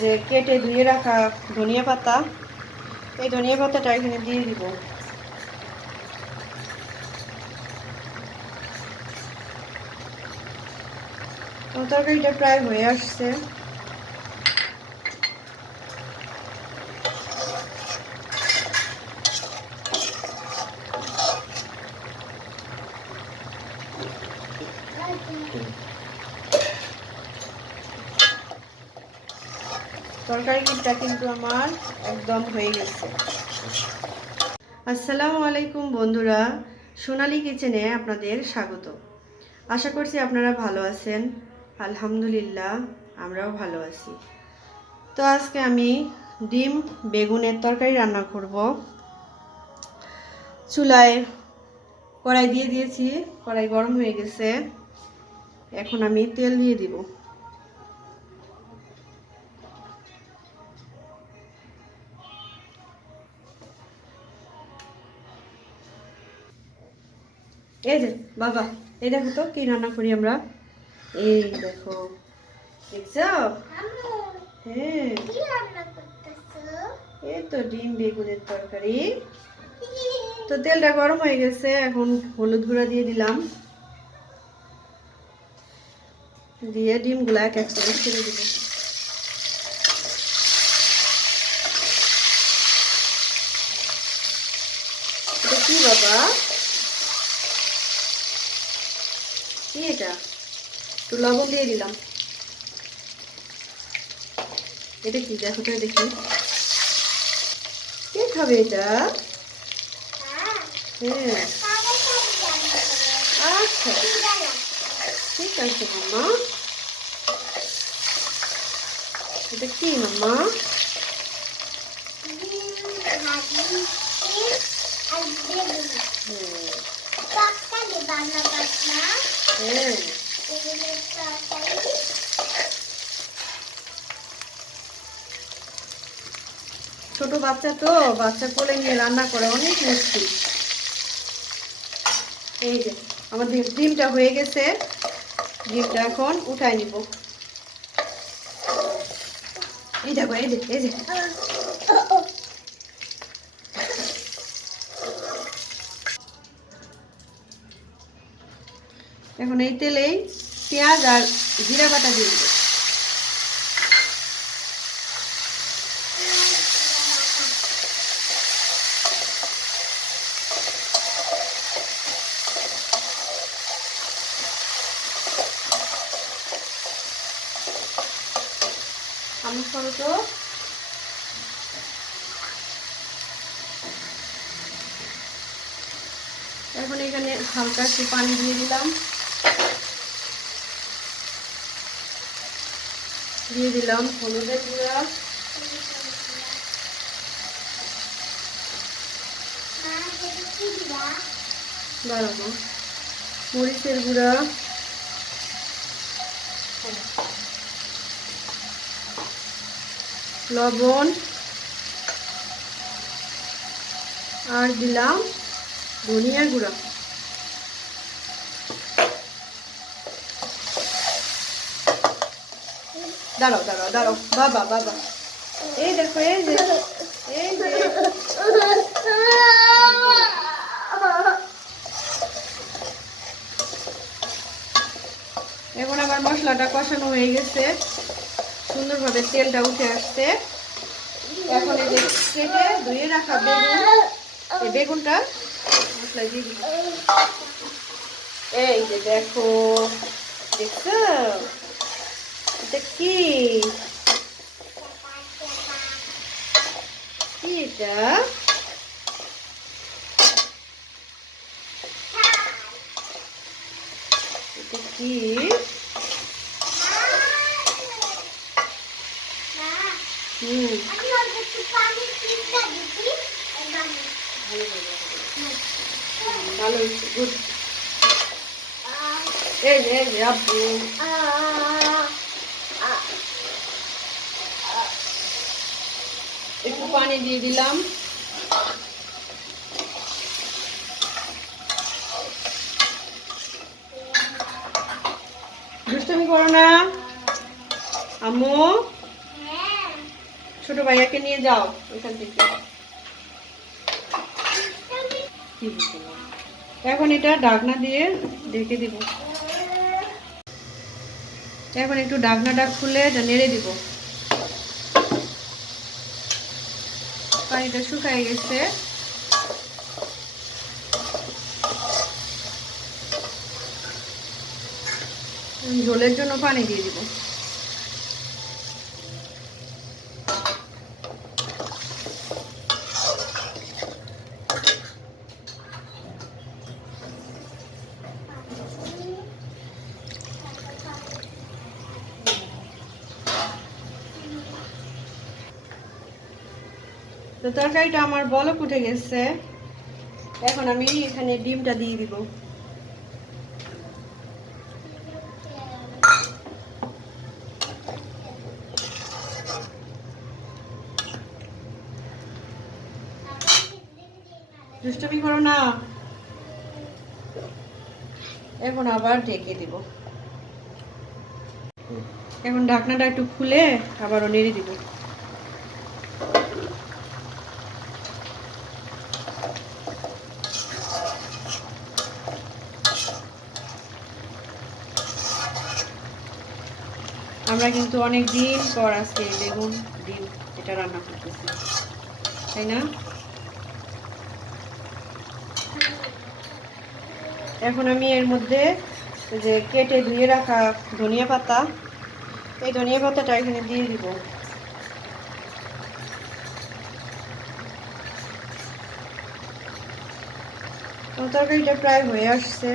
যে কেটে ধুয়ে রাখা ধনিয়া পাতা, এই ধনিয়া পাতাটা এখানে দিয়ে দিব। তরকারিটা প্রায় হয়ে আসছে। তরকারিটা কিন্তু আমার একদম হয়ে গেছে। আসসালামু আলাইকুম বন্ধুরা, সোনালি কিচেনে আপনাদের স্বাগত। আশা করছি আপনারা ভালো আছেন। আলহামদুলিল্লাহ, আমরাও ভালো আছি। তো আজকে আমি ডিম বেগুনের তরকারি রান্না করব। চুলায় কড়াই দিয়ে দিয়েছি, কড়াই গরম হয়ে গেছে। এখন আমি তেল দিয়ে দিব। এই যে, বাবা, এই দেখো তো কি রান্না করি আমরা। এই দেখো, দেখছ? হ্যাঁ। এই তো ডিম, বেগুনের তরকারি। তো তেলটা গরম হয়ে গেছে, এখন হলুদ গুঁড়া দিয়ে দিলাম। দিয়ে ডিমগুলা এক এক করে ছেড়ে দিব কি বাবা? কি এটা একটু লবণ দিয়ে দিলাম এটা কি দেখো তো দেখি কে খাবে এটা হ্যাঁ আচ্ছা ঠিক আছে মাম্মা এটা কি মাম্মা ছোট বাচ্চা তো, বাচ্চা কোলে নিয়ে রান্না করে, অনেক মুশকিল এই যে, আমাদের ডিমটা হয়ে গেছে। ডিমটা এখন উঠাই নিব। এই দেখো, এই যে এই যে। এখন এই তেলেই পেঁয়াজ আর জিরা বাটা দিয়ে দেবো। আমি করো তো এখন এখানে হালকা একটু পানি দিয়ে দিলাম। দিয়ে দিলাম হলুদের গুঁড়া। মরিচের গুঁড়া। লবণ। আর দিলাম ধনিয়া গুঁড়া। দাঁড়াও দাঁড়াও দাঁড়াও। বাবা বাবা। এই দেখো, এই যে এই যে। এখন আবার মশলাটা কষানো হয়ে গেছে। সুন্দরভাবে তেলটা উঠে আসছে। এখন এই যে কেটে ধুয়ে রাখা বেগুন, এই বেগুনটা মশলায় দিয়ে এই যে দেখো, দেখছ? এটা কি কি এটা এটা কি হুম ভালো হয়েছে গুড এই যে এই যে আব্বু একটু পানি দিয়ে দিলাম। দুষ্টমি করো না। আম্মু, ছোট ভাইয়াকে নিয়ে যাও এখান থেকে। এখন এটা ডাকনা দিয়ে ঢেকে দিব। এখন একটু ঢাকনাটা খুলে এটা নেড়ে দিব। পানিটা শুকায় গেছে। ঝোলের জন্য পানি দিয়ে দিব। তো তরকারিটা আমার বলক উঠে গেছে। এখন আমি এখানে ডিমটা দিয়ে দিব। দুষ্টমি করো না। এখন আবার ঢেকে দিব। এখন ঢাকনাটা একটু খুলে আবারও নেড়ে দিব। আমরা কিন্তু অনেক দিন পর আজকে বেগুন ডিম এটা রান্না করতেছি। তাই না? এখন আমি এর মধ্যে যে কেটে ধুয়ে রাখা ধনিয়া পাতা, এই ধনিয়া পাতাটা এখানে দিয়ে দিব। তরকারিটা প্রায় হয়ে আসছে।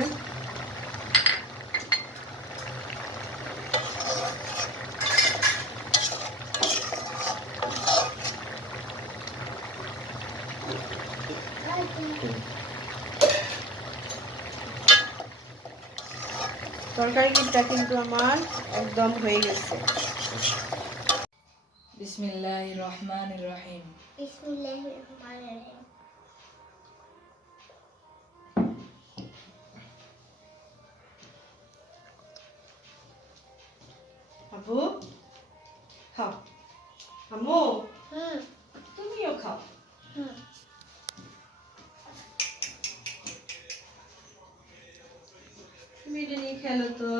তরকারিটা কিন্তু আমার একদম হয়ে গেছে। বিসমিল্লাহ রহমান রহিম। বিসমিল্লাহির রহমানির রহিম। আবু খাও। আম্মু হুম। তুমিও খাও। এটা নিয়ে খেলো তো।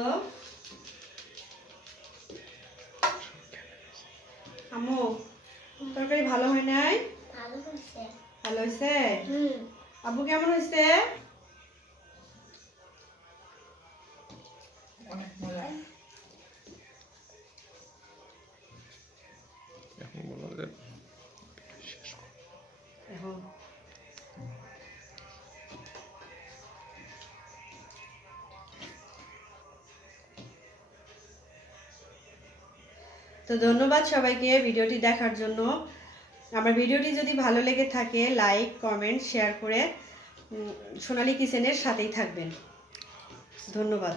আম্মু তরকারি ভালো হয় নাই? ভালো হয়েছে। ভালো হয়েছে? হুম। আব্বু কেমন হয়েছে? অনেক মজা। তো ধন্যবাদ সবাইকে ভিডিওটি দেখার জন্য। আমার ভিডিওটি যদি ভালো লেগে থাকে লাইক কমেন্ট শেয়ার করে সোনালি কিচেনের সাথেই থাকবেন। ধন্যবাদ।